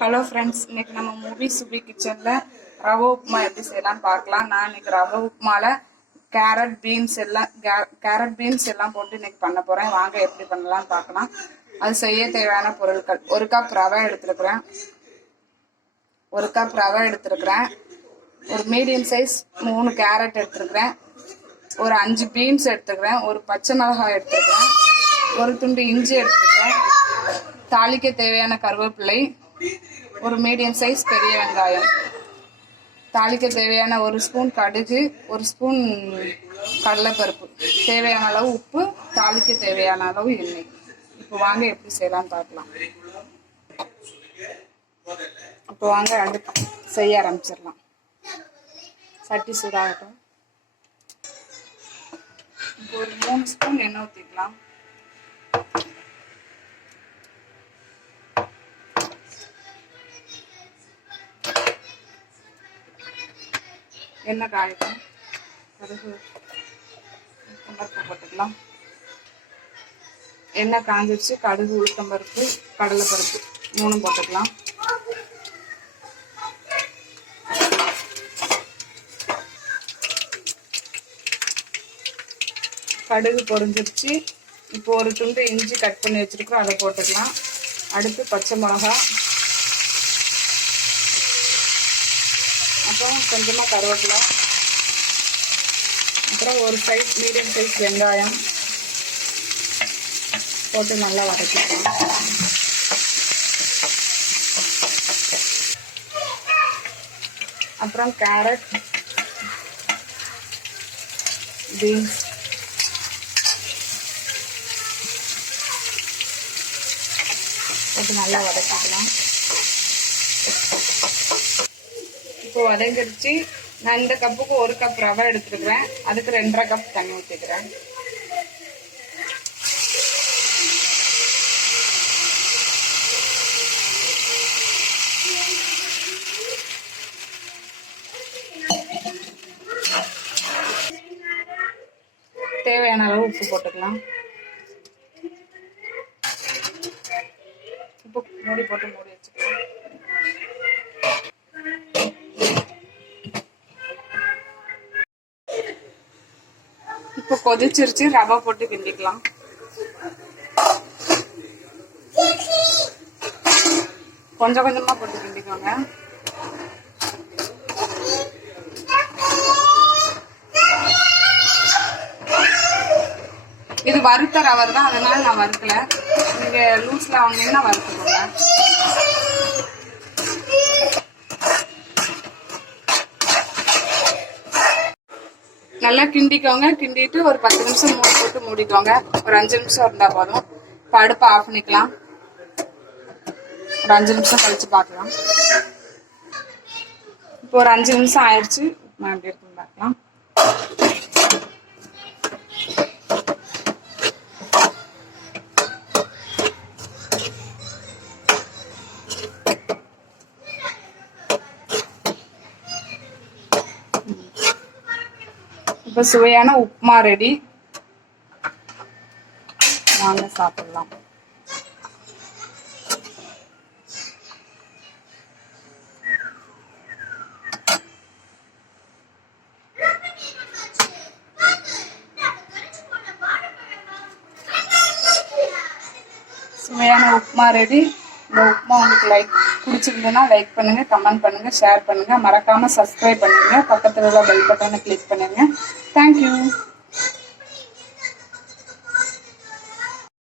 Hello friends, இன்னைக்கு நம்ம movie சுபி கிச்சனில் ரவை உப்புமா எப்படி செய்யலாம்னு பார்க்கலாம். நான் இன்னைக்கு ரவை உப்புமாவில் கேரட் பீன்ஸ் எல்லாம் போட்டு இன்னைக்கு பண்ண போகிறேன். வாங்க எப்படி பண்ணலாம்னு பார்க்கலாம். அது செய்ய தேவையான பொருட்கள்: ஒரு கப் ரவை எடுத்துருக்குறேன், ஒரு மீடியம் சைஸ் 3 கேரட் எடுத்துருக்குறேன், ஒரு 5 பீன்ஸ் எடுத்துக்கிறேன், ஒரு பச்சை மிளகாய் எடுத்துருக்குறேன், ஒரு துண்டு இஞ்சி எடுத்துக்கிறேன், தாளிக்க தேவையான கருவேப்பிலை, ஒரு மீடியம் சைஸ் பெரிய வெங்காயம், தாளிக்க தேவையான 1 ஸ்பூன் கடுகு, 1 ஸ்பூன் கடலைப்பருப்பு, தேவையான அளவு உப்பு, தாளிக்க தேவையான அளவு எண்ணெய். இப்போ வாங்க எப்படி செய்யலாம்னு பார்க்கலாம். இப்போ வாங்க அடுத்து செய்ய ஆரம்பிச்சிடலாம். சட்டி சூடாகட்டும். இப்போ ஒரு 3 ஸ்பூன் எண்ணெய் ஊற்றிக்கலாம். எண்ணெய் காயட்டும். கடுகு உளுத்தம்பருப்பு போட்டுக்கலாம். எண்ணெய் காஞ்சிடுச்சு. கடுகு, உளுத்தம்பருப்பு, கடலைப்பருப்பு 3 போட்டுக்கலாம். கடுகு பொரிஞ்சிருச்சு. இப்போ ஒரு துண்டு இஞ்சி கட் பண்ணி வச்சிருக்கோம், அதை போட்டுக்கலாம். அடுத்து பச்சை மிளகா, அப்புறம் கொஞ்சமாக கருவேப்பிலை, அப்புறம் ஒரு மீடியம் சைஸ் வெங்காயம் போட்டு நல்லா வதக்கிக்கலாம். அப்புறம் கேரட், பீன்ஸ் போட்டு நல்லா வதக்கிக்கலாம். இப்போ வதங்கிடுச்சு. நான் இந்த கப்புக்கு 1 கப் ரவை எடுத்துருக்கிறேன், அதுக்கு 2.5 கப் தண்ணி ஊற்றிக்கிறேன். தேவையான அளவு உப்பு போட்டுக்கலாம். உப்பு மூடி போட்டு மூடி வச்சுக்கலாம். இப்போ கொதிச்சிருச்சு. ரவை போட்டு கிண்டிக்கலாம். கொஞ்சம் கொஞ்சமா போட்டு கிண்டிக்கோங்க. இது வறுத்த ரவை தான், அதனால நான் வறுக்கல. நீங்க லூஸ்ல வாங்கினீங்கன்னா வறுத்துக்கோங்க. நல்லா கிண்டிக்கோங்க. கிண்டிட்டு ஒரு 10 நிமிஷம் மூடி போட்டு மூடிக்கோங்க. ஒரு 5 நிமிஷம் இருந்தா போதும். இப்போ அடுப்பை ஆஃப் பண்ணிக்கலாம். ஒரு 5 நிமிஷம் கழிச்சு பார்க்கலாம். இப்போ ஒரு 5 நிமிஷம் ஆயிடுச்சு. நான் எப்படி இருக்குன்னு பார்க்கலாம். இப்போ சுவையான உப்புமா ரெடி. வாங்க சாப்பிடலாம். சுவையான உப்புமா ரெடி. இந்த உப்புமா உங்களுக்கு பிடிச்சிருந்ததுன்னா லைக் பண்ணுங்க, கமெண்ட் பண்ணுங்க, ஷேர் பண்ணுங்க. மறக்காம சப்ஸ்கிரைப் பண்ணுங்க. பக்கத்துல உள்ள பெல் பட்டனை கிளிக் பண்ணுங்க. தேங்க்யூ.